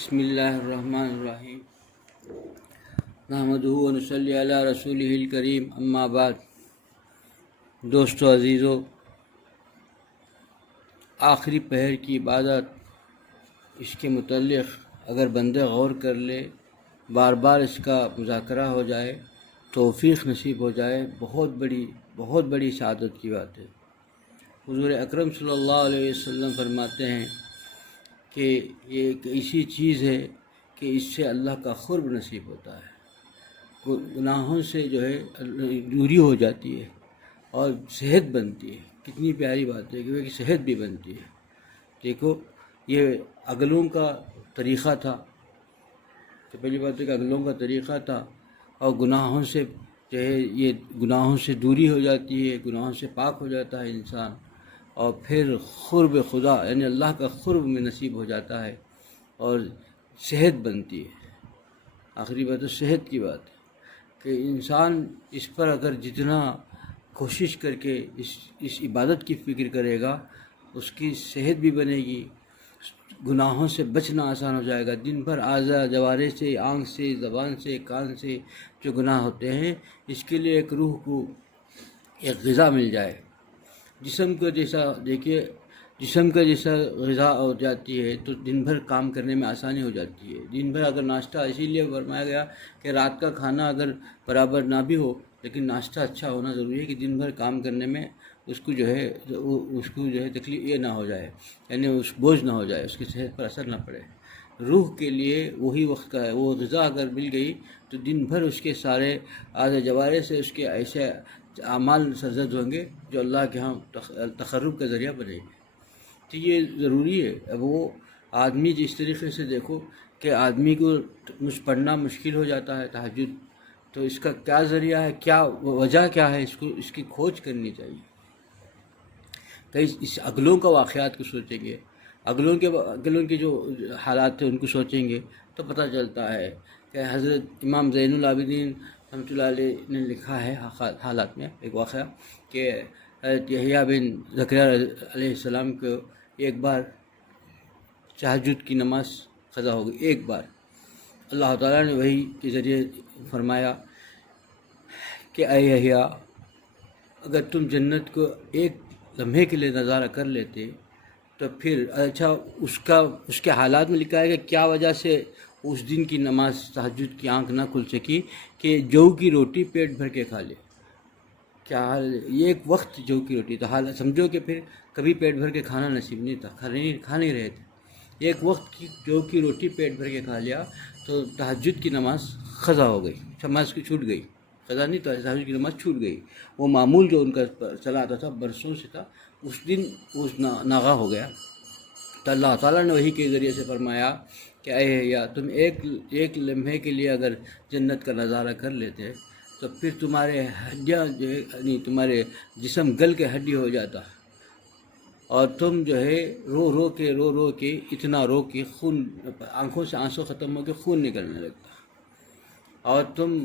بسم اللہ الرحمن الرحیم نحمدہ و نصلی علی رسولہ الکریم اما بعد۔ دوستو عزیزو، آخری پہر کی عبادت، اس کے متعلق اگر بندہ غور کر لے، بار بار اس کا مذاکرہ ہو جائے، توفیق نصیب ہو جائے، بہت بڑی سعادت کی بات ہے۔ حضور اکرم صلی اللہ علیہ وسلم فرماتے ہیں کہ یہ ایک ایسی چیز ہے کہ اس سے اللہ کا قرب نصیب ہوتا ہے، گناہوں سے جو ہے دوری ہو جاتی ہے اور صحت بنتی ہے۔ کتنی پیاری بات ہے کہ صحت بھی بنتی ہے۔ دیکھو، یہ اگلوں کا طریقہ تھا، تو پہلی بات ہے کہ اگلوں کا طریقہ تھا، اور گناہوں سے جو ہے یہ گناہوں سے دوری ہو جاتی ہے، گناہوں سے پاک ہو جاتا ہے انسان، اور پھر قرب خدا یعنی اللہ کا قرب میں نصیب ہو جاتا ہے اور صحت بنتی ہے۔ آخری بات تو صحت کی بات ہے کہ انسان اس پر اگر جتنا کوشش کر کے اس عبادت کی فکر کرے گا، اس کی صحت بھی بنے گی، گناہوں سے بچنا آسان ہو جائے گا۔ دن بھر اعضاء جوارح سے، آنکھ سے، زبان سے، کان سے جو گناہ ہوتے ہیں، اس کے لیے ایک روح کو ایک غذا مل جائے۔ جسم کا جیسا دیکھیے، جسم کا جیسا غذا ہو جاتی ہے تو دن بھر کام کرنے میں آسانی ہو جاتی ہے۔ دن بھر اگر ناشتہ، اسی لیے فرمایا گیا کہ رات کا کھانا اگر برابر نہ بھی ہو، لیکن ناشتہ اچھا ہونا ضروری ہے کہ دن بھر کام کرنے میں اس کو جو ہے تکلیف یہ نہ ہو جائے، یعنی اس بوجھ نہ ہو جائے، اس کی صحت پر اثر نہ پڑے۔ روح کے لیے وہی وقت کا ہے، وہ غذا اگر مل گئی تو دن بھر اس کے سارے اعضاء جوارح سے اس کے ایسے اعمال سرزد ہوں گے جو اللہ کے ہاں تقرب کا ذریعہ بنے گے۔ تو یہ ضروری ہے۔ اب وہ آدمی جس طریقے سے دیکھو کہ آدمی کو پڑھنا مشکل ہو جاتا ہے تہجد، تو اس کا کیا ذریعہ ہے، کیا وجہ کیا ہے، اس کی کھوج کرنی چاہیے۔ کئی اس اگلوں کا واقعات کو سوچیں گے، اگلوں کے جو حالات تھے ان کو سوچیں گے تو پتہ چلتا ہے کہ حضرت امام زین العابدین رحمۃ اللہ علیہ نے لکھا ہے حالات میں ایک واقعہ کہ حضرت یحییٰ بن زکریا علیہ السلام کو ایک بار تہجد کی نماز قضا ہو گئی۔ ایک بار اللہ تعالیٰ نے وحی کے ذریعے فرمایا کہ اے یحییٰ، اگر تم جنت کو ایک لمحے کے لیے نظارہ کر لیتے تو پھر اچھا اس کے حالات میں لکھا ہے کہ کیا وجہ سے اس دن کی نماز تہجد کی آنکھ نہ کھل سکی کہ جو کی روٹی پیٹ بھر کے کھا لے۔ کیا حال، یہ ایک وقت جو کی روٹی، تو حال سمجھو کہ پھر کبھی پیٹ بھر کے کھانا نصیب نہیں تھا، کھا نہیں رہے تھے۔ ایک وقت کی جو کی روٹی پیٹ بھر کے کھا لیا تو تہجد کی نماز قضا ہو گئی، نماز کی چھوٹ گئی، قضا نہیں تھا، تہجد کی نماز چھوٹ گئی۔ وہ معمول جو ان کا چلا آتا تھا برسوں سے تھا، اس دن اس ناغا ہو گیا۔ تو اللہ تعالیٰ نے وحی کے ذریعے سے فرمایا کہ اے یحییٰ، تم ایک لمحے کے لیے اگر جنت کا نظارہ کر لیتے تو پھر تمہارے ہڈیاں جو ہے یعنی تمہارے جسم گل کے ہڈی ہو جاتا، اور تم جو ہے رو رو کے اتنا رو کے خون آنکھوں سے آنسو ختم ہو کے خون نکلنے لگتا، اور تم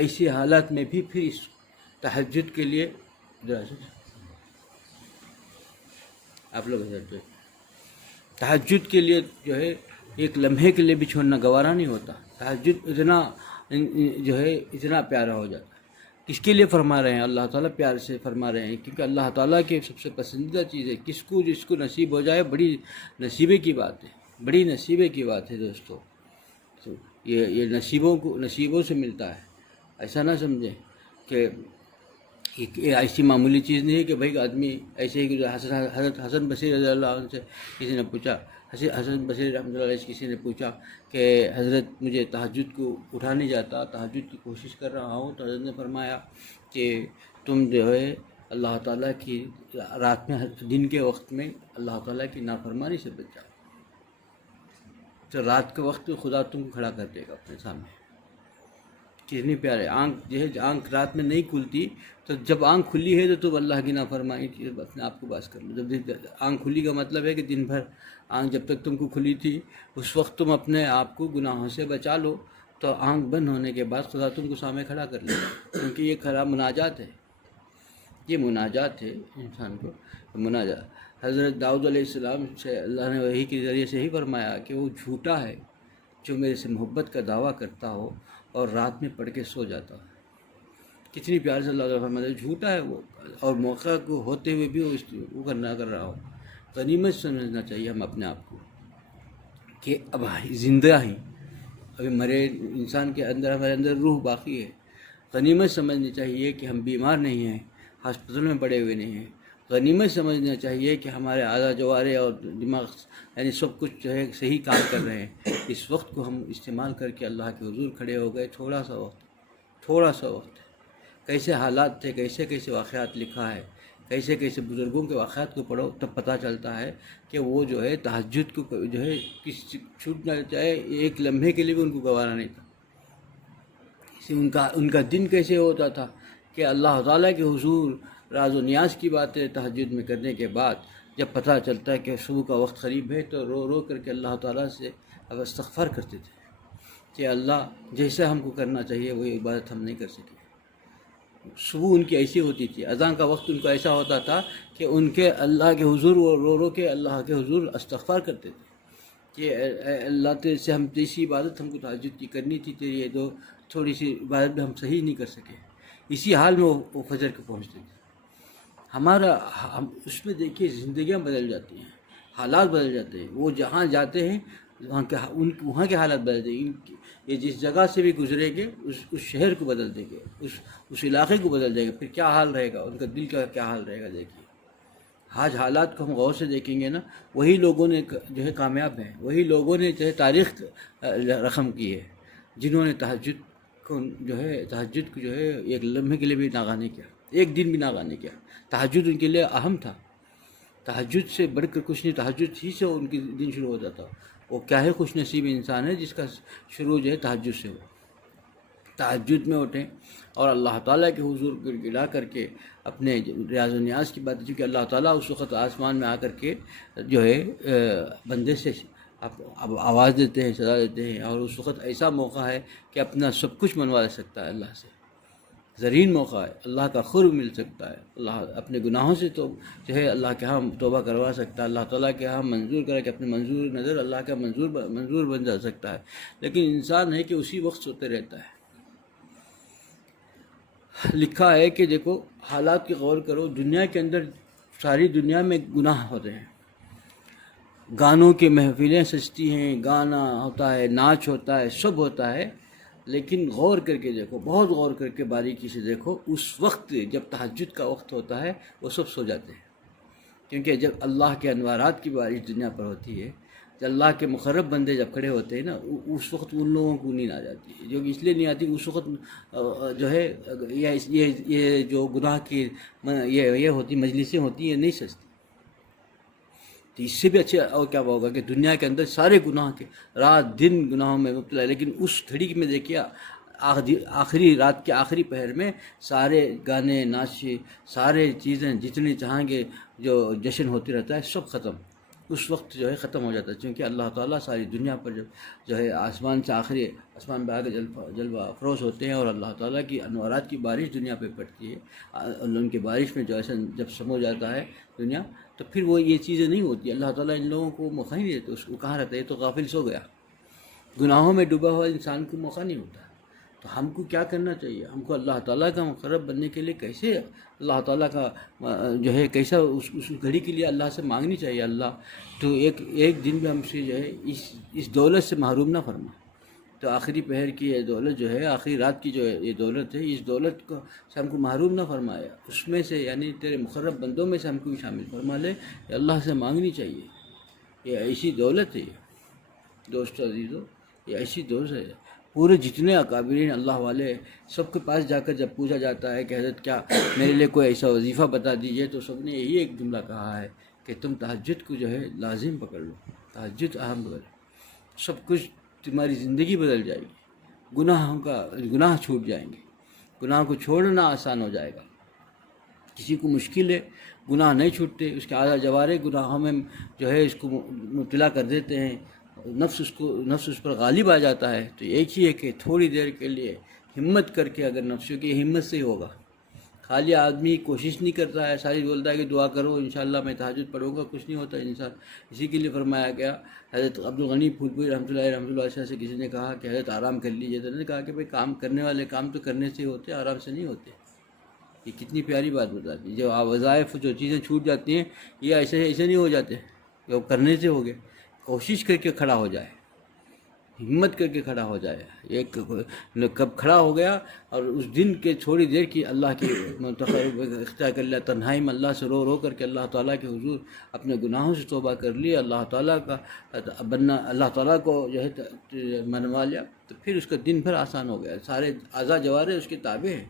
ایسی حالت میں بھی پھر اس تہجد کے لیے آپ لوگ حضرت تہجد کے لیے جو ہے ایک لمحے کے لیے بھی چھوڑنا گوارا نہیں ہوتا۔ تہجد اتنا پیارا ہو جاتا ہے۔ کس کے لیے فرما رہے ہیں؟ اللہ تعالیٰ پیار سے فرما رہے ہیں، کیونکہ اللہ تعالیٰ کی سب سے پسندیدہ چیز ہے۔ جس کو نصیب ہو جائے، بڑی نصیبے کی بات ہے، بڑی نصیبے کی بات ہے دوستو۔ تو یہ نصیبوں سے ملتا ہے، ایسا نہ سمجھیں کہ یہ ایسی معمولی چیز نہیں ہے کہ بھائی آدمی ایسے ہی۔ حضرت حسن بصری رضی اللہ عنہ سے کسی نے پوچھا، حسن بصری رحمۃ اللہ علیہ سے کسی نے پوچھا کہ حضرت مجھے تہجد کو اٹھا نہیں جاتا، تہجد کی کوشش کر رہا ہوں، تو حضرت نے فرمایا کہ تم جو ہے اللہ تعالیٰ کی رات میں، دن کے وقت میں اللہ تعالیٰ کی نافرمانی سے بچ جاؤ، تو رات کے وقت خدا تم کو کھڑا کر دے گا اپنے سامنے۔ کتنی پیارے آنکھ رات میں نہیں کھلتی، تو جب آنکھ کھلی ہے تو تم اللہ کی نافرمانی اپنے آپ کو باز کر لو۔ جب آنکھ کھلی کا مطلب ہے کہ دن بھر آنکھ جب تک تم کو کھلی تھی اس وقت تم اپنے آپ کو گناہوں سے بچا لو، تو آنکھ بند ہونے کے بعد خدا تم کو سامنے کھڑا کر لے گا، کیونکہ یہ خراب مناجات ہے، یہ مناجات ہے انسان کو مناجات۔ حضرت داؤد علیہ السلام سے اللہ نے وحی کے ذریعے سے ہی فرمایا کہ وہ جھوٹا ہے، جو میرے سے محبت کا دعویٰ کرتا ہو اور رات میں پڑھ کے سو جاتا ہو۔ کتنی پیار سے اللہ تعالیٰ فرماتا ہے جھوٹا ہے وہ، اور موقع کو ہوتے ہوئے بھی وہ کرنا کر رہا ہو۔ غنیمت سمجھنا چاہیے ہم اپنے آپ کو کہ اب زندہ ہی، ابھی مرے انسان کے اندر، ہمارے اندر روح باقی ہے۔ غنیمت سمجھنی چاہیے کہ ہم بیمار نہیں ہیں، ہاسپٹل میں پڑے ہوئے نہیں ہیں۔ غنیمت سمجھنا چاہیے کہ ہمارے اعضاء جوارے اور دماغ یعنی سب کچھ جو ہے صحیح کام کر رہے ہیں۔ اس وقت کو ہم استعمال کر کے اللہ کے حضور کھڑے ہو گئے۔ تھوڑا سا وقت کیسے حالات تھے، کیسے کیسے واقعات لکھا ہے، کیسے کیسے بزرگوں کے واقعات کو پڑھو تب پتہ چلتا ہے کہ وہ جو ہے تہجد کو جو ہے کس چھوٹ نہ جائے، ایک لمحے کے لیے بھی ان کو گوارا نہیں تھا۔ ان کا دن کیسے ہوتا تھا کہ اللہ تعالیٰ کے حضور راز و نیاز کی باتیں تہجد میں کرنے کے بعد جب پتہ چلتا ہے کہ صبح کا وقت قریب ہے تو رو رو کر کے اللہ تعالیٰ سے اب استغفار کرتے تھے کہ اللہ جیسا ہم کو کرنا چاہیے وہی عبادت ہم نہیں کر سکے۔ صبح ان کی ایسی ہوتی تھی، اذان کا وقت ان کو ایسا ہوتا تھا کہ ان کے اللہ کے حضور وہ رو رو کے اللہ کے حضور استغفار کرتے تھے کہ اے اللہ تیرے سے ہم تیسی عبادت ہم کو تہجد کی کرنی تھی، تیری یہ دو تھوڑی سی عبادت بھی ہم صحیح نہیں کر سکے۔ اسی حال میں وہ فجر کو پہنچتے تھے۔ ہم اس میں دیکھیے زندگیاں بدل جاتی ہیں، حالات بدل جاتے ہیں۔ وہ جہاں جاتے ہیں وہاں کے حالات بدل جائیں گے۔ یہ جس جگہ سے بھی گزریں گے اس شہر کو بدل دیں گے، اس علاقے کو بدل دیں گے۔ پھر کیا حال رہے گا ان کا، دل کا کیا حال رہے گا۔ دیکھیے آج حالات کو ہم غور سے دیکھیں گے نا، وہی لوگوں نے جو ہے کامیاب ہیں، وہی لوگوں نے جو ہے تاریخ رقم کی ہے جنہوں نے تہجد کو جو ہے ایک لمحے کے لیے بھی ناغہ نہیں کیا، ایک دن بھی ناغہ نہیں کیا۔ تہجد ان کے لیے اہم تھا، تہجد سے بڑھ کر کچھ نہیں، تہجد ہی سے ان کی دن شروع ہو جاتا۔ وہ کیا ہے خوش نصیب انسان ہے جس کا شروع جو ہے تہجد سے ہو۔ تہجد میں اٹھیں اور اللہ تعالیٰ کے حضور گڑا کر کے اپنے ریاض و نیاز کی بات، کیونکہ اللہ تعالیٰ اس وقت آسمان میں آ کر کے جو ہے بندے سے اب آواز دیتے ہیں، صدا دیتے ہیں، اور اس وقت ایسا موقع ہے کہ اپنا سب کچھ منوا سکتا ہے اللہ سے۔ زرین موقع ہے، اللہ کا قرب مل سکتا ہے، اللہ اپنے گناہوں سے تو جو ہے اللہ کے ہاں توبہ کروا سکتا ہے، اللہ تعالیٰ کے ہاں منظور کرے کہ اپنے منظور نظر اللہ کا منظور بن جا سکتا ہے۔ لیکن انسان ہے کہ اسی وقت سوتے رہتا ہے۔ لکھا ہے کہ دیکھو حالات کی غور کرو، دنیا کے اندر ساری دنیا میں گناہ ہوتے ہیں، گانوں کی محفلیں سجتی ہیں، گانا ہوتا ہے، ناچ ہوتا ہے، سب ہوتا ہے، لیکن غور کر کے دیکھو، بہت غور کر کے باریکی سے دیکھو، اس وقت جب تہجد کا وقت ہوتا ہے وہ سب سو جاتے ہیں، کیونکہ جب اللہ کے انوارات کی بارش دنیا پر ہوتی ہے، جب اللہ کے مقرب بندے جب کھڑے ہوتے ہیں نا، اس وقت ان لوگوں کو نیند آ جاتی ہے، جو اس لیے نہیں آتی، اس وقت جو ہے یہ جو گناہ کی یہ ہوتی مجلسیں ہوتی ہیں نہیں سجتی۔ تو اس سے بھی اچھا اور کیا ہوگا کہ دنیا کے اندر سارے گناہ کے رات دن گناہوں میں مبتلا ہے، لیکن اس گھڑی میں دیکھیے آخری رات کے آخری پہر میں سارے گانے ناچے سارے چیزیں جتنی چاہیں گے جو جشن ہوتی رہتا ہے سب ختم، اس وقت جو ہے ختم ہو جاتا ہے، کیونکہ اللہ تعالیٰ ساری دنیا پر جو ہے آسمان سے آخری آسمان پہ آگے جلوہ افروز ہوتے ہیں، اور اللہ تعالیٰ کی انوارات کی بارش دنیا پہ پڑتی ہے، ان کی بارش میں جو ایسا جب سمو جاتا ہے دنیا، تو پھر وہ یہ چیزیں نہیں ہوتی۔ اللہ تعالیٰ ان لوگوں کو موقع نہیں دیتے، اس کو کہاں رہتا ہے، تو غافل سو گیا۔ گناہوں میں ڈوبا ہوا انسان کو موقع نہیں ہوتا۔ تو ہم کو کیا کرنا چاہیے؟ ہم کو اللہ تعالیٰ کا مقرب بننے کے لیے کیسے اللہ تعالیٰ کا جو ہے کیسا اس گھڑی کے لیے اللہ سے مانگنی چاہیے، اللہ تو ایک دن بھی ہم سے جو ہے اس دولت سے محروم نہ فرما۔ تو آخری پہر کی یہ دولت جو ہے، آخری رات کی جو یہ دولت ہے، اس دولت کو سے ہم کو محروم نہ فرمایا، اس میں سے یعنی تیرے مقرب بندوں میں سے ہم کو بھی شامل فرما لے، اللہ سے مانگنی چاہیے۔ یہ ایسی دولت ہے، دوستو عزیزو، یہ ایسی دولت ہے۔ پورے جتنے اکابرین اللہ والے سب کے پاس جا کر جب پوچھا جاتا ہے کہ حضرت کیا میرے لیے کوئی ایسا وظیفہ بتا دیجئے، تو سب نے یہی ایک جملہ کہا ہے کہ تم تہجد کو جو ہے لازم پکڑ لو، تہجد اہم پکڑ لو، سب کچھ تمہاری زندگی بدل جائے گی، گناہ چھوٹ جائیں گے، گناہ کو چھوڑنا آسان ہو جائے گا۔ کسی کو مشکل ہے، گناہ نہیں چھوٹتے، اس کے اعضاء جوارے گناہوں میں جو ہے اس کو مبتلا کر دیتے ہیں، نفس اس پر غالب آ جاتا ہے۔ تو ایک ہی ہے کہ تھوڑی دیر کے لیے ہمت کر کے، اگر نفس کی ہمت سے ہی ہوگا، خالی آدمی کوشش نہیں کرتا ہے، ساری بولتا ہے کہ دعا کرو انشاءاللہ میں تہجد پڑھوں گا، کچھ نہیں ہوتا انسان. اسی کے لیے فرمایا گیا، حضرت عبدالغنی پھولپوری رحمۃ اللہ سے کسی نے کہا کہ حضرت آرام کر لیجیے، تو انہوں نے کہا کہ بھئی کام کرنے والے کام تو کرنے سے ہوتے، آرام سے نہیں ہوتے. یہ کتنی پیاری بات بتا دی. جو وظائف جو چیزیں چھوٹ جاتی ہیں یہ ایسے نہیں ہو جاتے کہ وہ کرنے سے ہو گئے. کوشش کر کے کھڑا ہو جائے، ہمت کر کے کھڑا ہو جائے. ایک کب کھڑا ہو گیا اور اس دن کے تھوڑی دیر کی اللہ کی منتخب اختیار کر لیا، تنہائی میں اللہ سے رو رو کر کے اللہ تعالیٰ کے حضور اپنے گناہوں سے توبہ کر لی، اللہ تعالیٰ کا بننا، اللہ تعالیٰ کو جو ہے منوا لیا، تو پھر اس کا دن بھر آسان ہو گیا. سارے اعضاء جوارے اس کے تابع ہیں.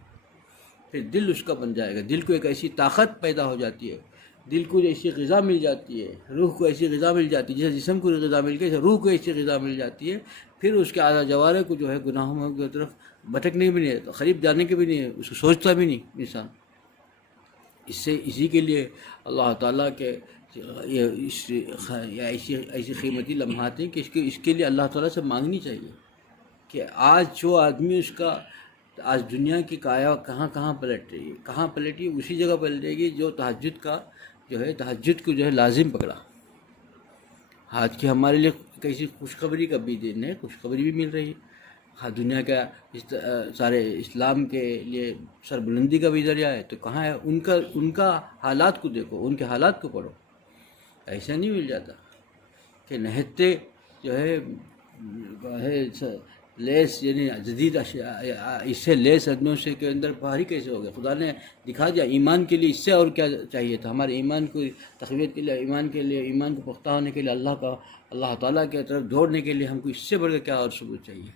پھر دل اس کا بن جائے گا. دل کو ایک ایسی طاقت پیدا ہو جاتی ہے، دل کو ایسی غذا مل جاتی ہے، روح کو ایسی غذا مل جاتی ہے، جیسے جسم کو غذا مل گئی روح کو ایسی غذا مل جاتی ہے. پھر اس کے اعضاء جوارے کو جو ہے گناہوں کی طرف بھٹکنے بھی نہیں، قریب جانے کے بھی نہیں، اس کو سوچتا بھی نہیں انسان. اسی کے لیے اللہ تعالیٰ کے ایسی قیمتی لمحات ہیں کہ اس کے لیے اللہ تعالیٰ سے مانگنی چاہیے کہ آج جو آدمی اس کا آج دنیا کی کایا کہاں پلٹ رہی ہے، کہاں پلٹی، اسی جگہ پلٹے گی جو تہجد کا جو ہے تہجد کو جو ہے لازم پکڑا. آج کی ہمارے لیے کیسی خوشخبری کا بھی دن ہے، خوشخبری بھی مل رہی ہے. ہاں دنیا کا سارے اسلام کے لیے سربلندی کا بھی ذریعہ ہے. تو کہاں ہے ان کا حالات کو دیکھو، ان کے حالات کو پڑھو. ایسا نہیں مل جاتا کہ نہتے جو ہے لیس، یعنی جدید اس سے لیس آدمیوں سے کے اندر بھاری کیسے ہو گیا. خدا نے دکھا دیا ایمان کے لیے اس سے اور کیا چاہیے تھا. ہمارے ایمان کو تقویت کے لیے ایمان کو پختہ ہونے کے لیے اللہ تعالیٰ کے طرف دوڑنے کے لیے ہم کو اس سے بڑھ کر کیا اور ثبوت چاہیے.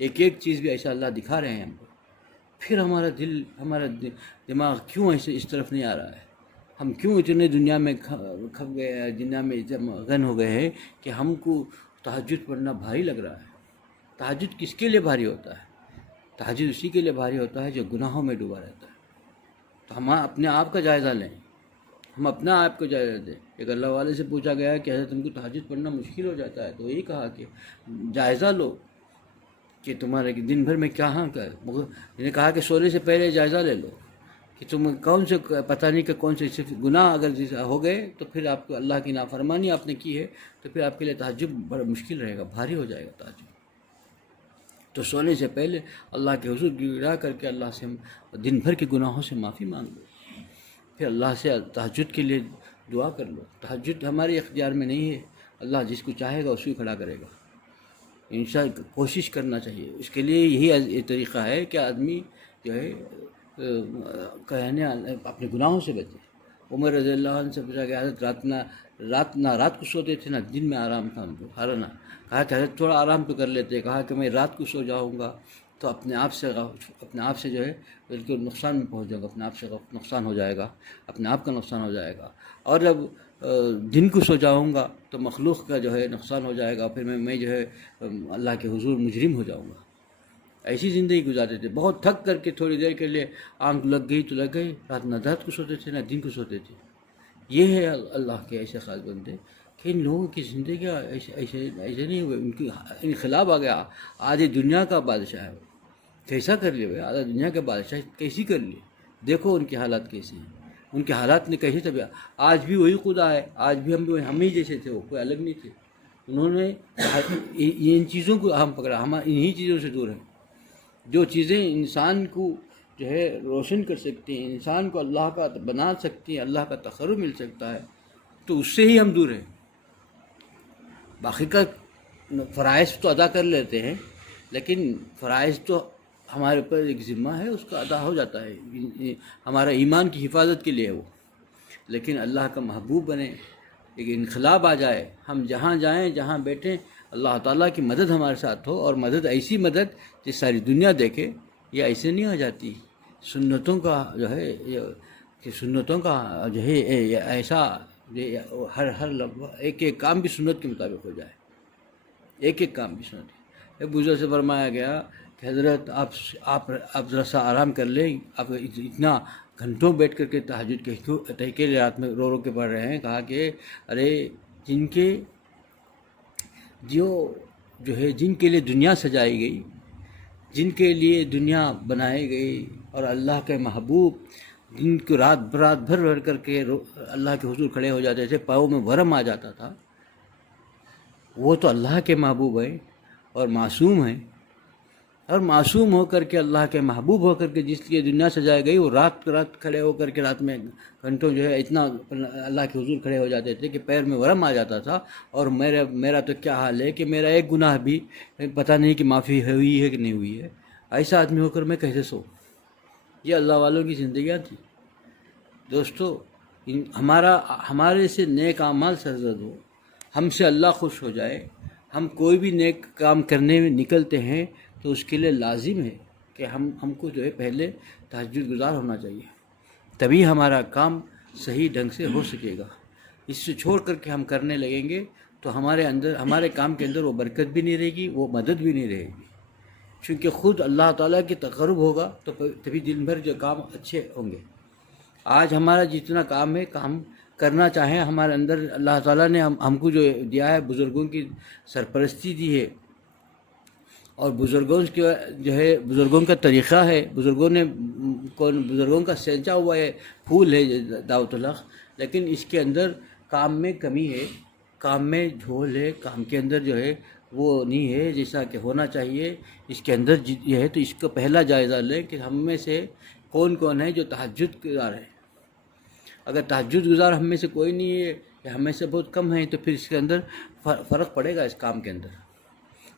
ایک چیز بھی ایسا اللہ دکھا رہے ہیں ہم کو. پھر ہمارا دماغ کیوں ایسے اس طرف نہیں آ رہا ہے؟ ہم کیوں اتنے دنیا میں کھپ گئے ہیں، دنیا میں مغن ہو گئے ہیں کہ ہم کو تہجد پڑھنا بھاری لگ رہا ہے. تہجد کس کے لیے بھاری ہوتا ہے؟ تہجد اسی کے لیے بھاری ہوتا ہے جو گناہوں میں ڈوبا رہتا ہے. تو ہم اپنے آپ کا جائزہ لیں، ہم اپنا آپ کو جائزہ دیں. ایک اللہ والے سے پوچھا گیا کہ حضرت تم کو تہجد پڑھنا مشکل ہو جاتا ہے، تو یہی کہا کہ جائزہ لو کہ تمہارے دن بھر میں کیا نے کہا کہ سونے سے پہلے جائزہ لے لو کہ تم کون سے پتہ نہیں کہ کون سے گناہ اگر ہو گئے تو پھر آپ کو اللہ کی نافرمانی آپ نے کی ہے تو پھر آپ کے لیے تہجد بڑا مشکل رہے گا، بھاری ہو جائے گا تہجد. تو سونے سے پہلے اللہ کے حضور گڑا کر کے اللہ سے دن بھر کے گناہوں سے معافی مانگ لو، پھر اللہ سے تہجد کے لیے دعا کر لو. تہجد ہمارے اختیار میں نہیں ہے، اللہ جس کو چاہے گا اس کو کھڑا کرے گا. انشاءاللہ کوشش کرنا چاہیے. اس کے لیے یہی طریقہ ہے کہ آدمی جو ہے کہنے اپنے گناہوں سے بچے. عمر رضی اللہ عنہ سے پوچھا کہ حضرت رات کو سوتے تھے نا، دن میں آرام تھا ہم کو ہرانا. کہا کہ حضرت تھوڑا آرام تو کر لیتے. کہا کہ میں رات کو سو جاؤں گا تو اپنے آپ سے جو ہے بالکل نقصان میں پہنچ جاؤں گا، اپنے آپ سے نقصان ہو جائے گا، اپنے آپ کا نقصان ہو جائے گا. اور جب دن کو سو جاؤں گا تو مخلوق کا جو ہے نقصان ہو جائے گا، پھر میں جو ہے اللہ کے حضور مجرم ہو جاؤں گا. ایسی زندگی گزارتے تھے. بہت تھک کر کے تھوڑی دیر کے لیے آنکھ لگ گئی تو لگ گئی، رات کو سوتے تھے نہ دن کو سوتے تھے. یہ ہے اللہ کے ایسے خاص بندے کہ ان لوگوں کی زندگی ایسے نہیں ہوئے. ان کی انقلاب آ گیا. آدھی دنیا کا بادشاہ ہے، کیسا کر لیا بھائی؟ آدھا دنیا کا بادشاہ کیسی کر لی؟ دیکھو ان کے حالات کیسے ہیں، ان کے حالات نے کیسے طبیعت. آج بھی وہی خدا ہے، آج بھی ہم ہی جیسے تھے، وہ کوئی الگ نہیں تھے. انہوں نے ان چیزوں کو ہم پکڑا، ہم انہی چیزوں سے دور ہیں. جو چیزیں انسان کو جو ہے روشن کر سکتی ہیں، انسان کو اللہ کا بنا سکتی ہیں، اللہ کا تقرب مل سکتا ہے، تو اس سے ہی ہم دور ہیں. باقی کا فرائض تو ادا کر لیتے ہیں، لیکن فرائض تو ہمارے اوپر ایک ذمہ ہے، اس کا ادا ہو جاتا ہے، ہمارا ایمان کی حفاظت کے لیے وہ. لیکن اللہ کا محبوب بنے، ایک انقلاب آ جائے، ہم جہاں جائیں جہاں بیٹھیں اللہ تعالیٰ کی مدد ہمارے ساتھ ہو. اور مدد ایسی مدد جس ساری دنیا دیکھے، یہ ایسے نہیں ہو جاتی. سنتوں کا جو ہے کہ سنتوں کا جو ہے ایسا ہر ایک کام بھی سنت کے مطابق ہو جائے، ایک کام بھی سنت. ایک بزرگ سے فرمایا گیا کہ حضرت آپ ذرا سا آرام کر لیں، آپ اتنا گھنٹوں بیٹھ کر کے تہجد کے لیے رات میں رو کے پڑھ رہے ہیں. کہا کہ ارے جن کے لیے دنیا سجائی گئی، جن کے لیے دنیا بنائی گئی، اور اللہ کے محبوب دن کو رات بھر کر کے اللہ کے حضور کھڑے ہو جاتے تھے، پاؤں میں ورم آ جاتا تھا، وہ تو اللہ کے محبوب ہیں اور معصوم ہیں، اور معصوم ہو کر کے اللہ کے محبوب ہو کر کے جس کی دنیا سجائی گئی، وہ رات کھڑے ہو کر کے رات میں گھنٹوں جو ہے اتنا اللہ کے حضور کھڑے ہو جاتے تھے کہ پیر میں ورم آ جاتا تھا، اور میرا تو کیا حال ہے کہ میرا ایک گناہ بھی پتہ نہیں کہ معافی ہوئی ہے کہ نہیں ہوئی ہے، ایسا آدمی ہو کر میں کیسے سو؟ یہ اللہ والوں کی زندگیاں تھی دوستو۔ ہمارے سے نیک اعمال سرزد ہو، ہم سے اللہ خوش ہو جائے، ہم کوئی بھی نیک کام کرنے میں نکلتے ہیں تو اس کے لیے لازم ہے کہ ہم کو جو ہے پہلے تہجد گزار ہونا چاہیے، تبھی ہمارا کام صحیح ڈھنگ سے ہو سکے گا۔ اس سے چھوڑ کر کے ہم کرنے لگیں گے تو ہمارے کام کے اندر وہ برکت بھی نہیں رہے گی، وہ مدد بھی نہیں رہے گی، چونکہ خود اللہ تعالیٰ کے تقرب ہوگا تو تبھی دن بھر جو کام اچھے ہوں گے۔ آج ہمارا جتنا کام ہے، کام کرنا چاہیں ہمارے اندر اللہ تعالیٰ نے ہم کو جو دیا ہے، بزرگوں کی سرپرستی دی ہے، اور بزرگوں کا طریقہ ہے، بزرگوں کا سینچا ہوا ہے پھول ہے دعوت الحق، لیکن اس کے اندر کام میں کمی ہے، کام میں جھول ہے، کام کے اندر جو ہے وہ نہیں ہے جیسا کہ ہونا چاہیے۔ اس کے اندر یہ ہے تو اس کا پہلا جائزہ لیں کہ ہم میں سے کون ہے جو تہجد گزار ہے۔ اگر تہجد گزار ہم میں سے کوئی نہیں ہے یا ہم میں سے بہت کم ہیں تو پھر اس کے اندر فرق پڑے گا اس کام کے اندر۔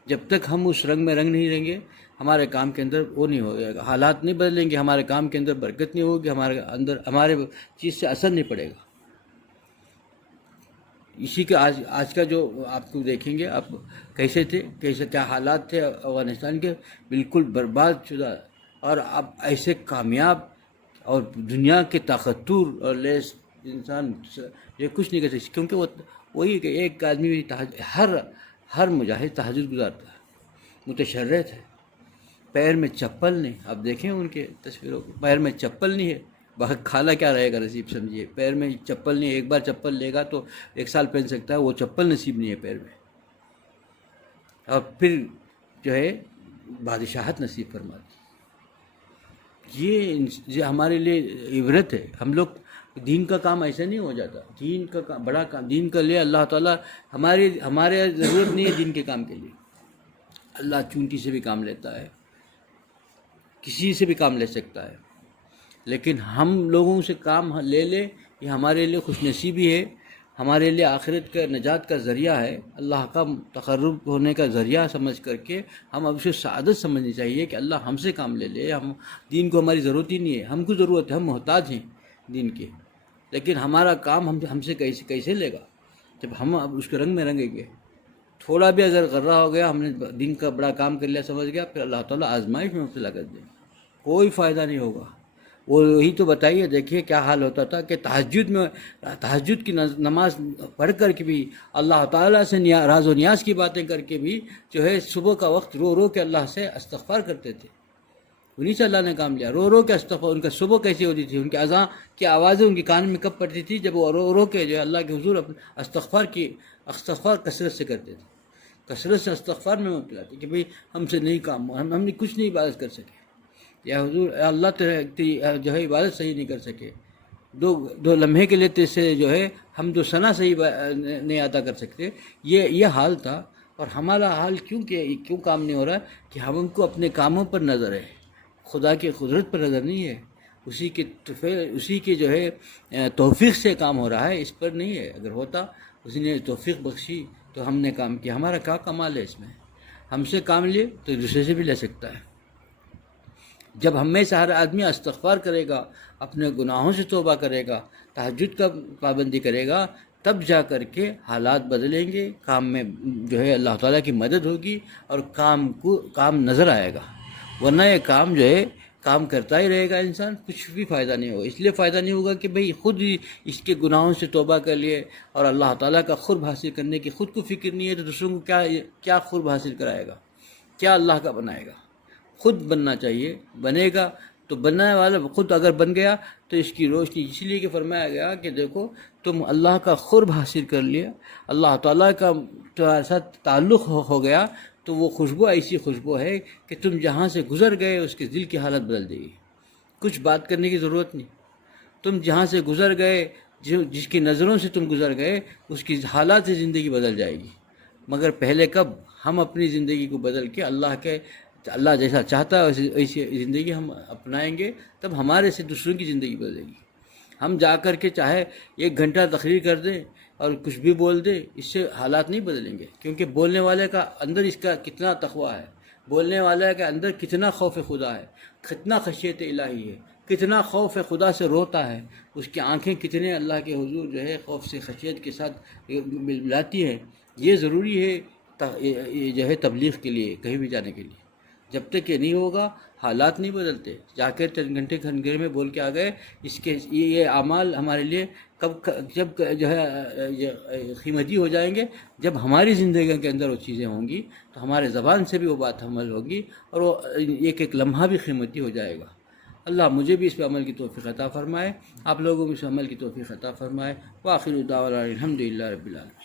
جب تک ہم اس رنگ میں رنگ نہیں رہیں گے، ہمارے کام کے اندر وہ نہیں ہوگا، حالات نہیں بدلیں گے، ہمارے کام کے اندر برکت نہیں ہوگی، ہمارے چیز سے اثر نہیں پڑے گا۔ اسی کے آج کا جو آپ کو دیکھیں گے، آپ کیسے تھے، کیا حالات تھے افغانستان کے، بالکل برباد شدہ، اور اب ایسے کامیاب اور دنیا کے طاقتور اور لیس انسان یہ کچھ نہیں کر سکتے، کیونکہ وہی کہ ایک آدمی بھی ہر مجاہد تہجد گزارتا ہے، متشرد ہے، پیر میں چپل نہیں، آپ دیکھیں ان کے تصویروں کو، پیر میں چپل نہیں ہے، کھانا کیا رہے گا نصیب، سمجھیے، پیر میں چپل نہیں، ایک بار چپل لے گا تو 1 سال پہن سکتا ہے، وہ چپل نصیب نہیں ہے پیر میں، اور پھر جو ہے بادشاہت نصیب فرماتی۔ یہ ہمارے لیے عبرت ہے۔ ہم لوگ دین کا کام ایسا نہیں ہو جاتا، دین کا بڑا کام، دین کا لیے اللہ تعالیٰ ہمارے ضرورت نہیں ہے دین کے کام کے لیے، اللہ چونٹی سے بھی کام لیتا ہے، کسی سے بھی کام لے سکتا ہے، لیکن ہم لوگوں سے کام لے یہ ہمارے لیے خوش نصیبی ہے، ہمارے لیے آخرت کا نجات کا ذریعہ ہے، اللہ کا تقرب ہونے کا ذریعہ سمجھ کر کے ہم اب اسے سعادت سمجھنی چاہیے کہ اللہ ہم سے کام لے، ہم دین کو ہماری ضرورت ہی نہیں ہے، ہم کو ضرورت ہے، ہم محتاج ہیں دین کے، لیکن ہمارا کام ہم سے کیسے لے گا جب ہم اب اس کے رنگ میں رنگیں گے۔ تھوڑا بھی اگر غرہ ہو گیا، ہم نے دین کا بڑا کام کر لیا سمجھ گیا، پھر اللہ تعالیٰ آزمائش میں مبتلا کر دیں، کوئی فائدہ نہیں ہوگا۔ وہی تو بتائیے، دیکھیے کیا حال ہوتا تھا کہ تہجد کی نماز پڑھ کر کے بھی، اللہ تعالیٰ سے راز و نیاز کی باتیں کر کے بھی جو ہے صبح کا وقت رو کے اللہ سے استغفار کرتے تھے، انہیں سے اللہ نے کام لیا، رو کے استغفار۔ ان کا صبح کیسی ہوتی تھی، ان کی اذان کی آوازیں ان کے کان میں کب پڑتی تھی، جب وہ رو کے جو ہے اللہ کے حضور استغفار کثرت سے کرتے تھے، کثرت سے استغفار میں مبتلا تھے کہ بھئی ہم سے نہیں کام، ہم نے کچھ نہیں عبادت کر سکے، یا حضور اللہ جو ہے عبادت صحیح نہیں کر سکے، دو لمحے کے لیے تیز سے جو ہے ہم جو ثنا صحیح نہیں عطا کر سکتے، یہ حال تھا۔ اور ہمارا حال کیوں کام نہیں ہو رہا ہے کہ ہم کو اپنے کاموں پر نظر ہے، خدا کی قدرت پر نظر نہیں ہے، اسی کے جو ہے توفیق سے کام ہو رہا ہے، اس پر نہیں ہے۔ اگر ہوتا، اسی نے توفیق بخشی تو ہم نے کام کیا، ہمارا کیا کمال ہے اس میں؟ ہم سے کام لیے تو دوسرے سے بھی لے سکتا ہے۔ جب ہم میں سے ہر آدمی استغفار کرے گا، اپنے گناہوں سے توبہ کرے گا، تہجد کا پابندی کرے گا، تب جا کر کے حالات بدلیں گے، کام میں جو ہے اللہ تعالیٰ کی مدد ہوگی، اور کام نظر آئے گا، ورنہ یہ کام جو ہے کام کرتا ہی رہے گا انسان، کچھ بھی فائدہ نہیں ہوگا۔ اس لیے فائدہ نہیں ہوگا کہ بھئی خود ہی اس کے گناہوں سے توبہ کر لیے اور اللہ تعالیٰ کا قرب حاصل کرنے کی خود کو فکر نہیں ہے، تو دوسروں کو کیا قرب حاصل کرائے گا، کیا اللہ کا بنائے گا؟ خود بننا چاہیے، بنے گا تو بننے والا خود اگر بن گیا تو اس کی روشنی، اس لیے کہ فرمایا گیا کہ دیکھو تم اللہ کا قرب حاصل کر لیا، اللہ تعالیٰ کا تمہارے ساتھ تعلق ہو گیا، تو وہ خوشبو ایسی خوشبو ہے کہ تم جہاں سے گزر گئے اس کے دل کی حالت بدل دے گی، کچھ بات کرنے کی ضرورت نہیں، تم جہاں سے گزر گئے، جس کی نظروں سے تم گزر گئے، اس کی حالات سے زندگی بدل جائے گی، مگر پہلے کب ہم اپنی زندگی کو بدل کے اللہ جیسا چاہتا ہے ویسی زندگی ہم اپنائیں گے، تب ہمارے سے دوسروں کی زندگی بدلے گی۔ ہم جا کر کے چاہے 1 گھنٹہ تقریر کر دیں اور کچھ بھی بول دیں، اس سے حالات نہیں بدلیں گے، کیونکہ بولنے والے کا اندر اس کا کتنا تقویٰ ہے، بولنے والے کے اندر کتنا خوف خدا ہے، کتنا خشیت الہی ہے، کتنا خوف خدا سے روتا ہے، اس کی آنکھیں کتنے اللہ کے حضور جو ہے خوف سے خشیت کے ساتھ ملاتی ہیں۔ یہ ضروری ہے جو ہے تبلیغ کے لیے، کہیں بھی جانے کے لیے۔ جب تک یہ نہیں ہوگا حالات نہیں بدلتے۔ جا کے 3 گھنٹے میں بول کے آ گئے، اس کے یہ اعمال ہمارے لیے جب جو ہے قیمتی ہو جائیں گے، جب ہماری زندگی کے اندر وہ چیزیں ہوں گی تو ہمارے زبان سے بھی وہ بات عمل ہوگی، اور وہ ایک لمحہ بھی قیمتی ہو جائے گا۔ اللہ مجھے بھی اس پہ عمل کی توفیق عطا فرمائے، آپ لوگوں کو اس پہ عمل کی توفیق عطا فرمائے۔ وآخر دعوانا الحمدللہ رب العالمین۔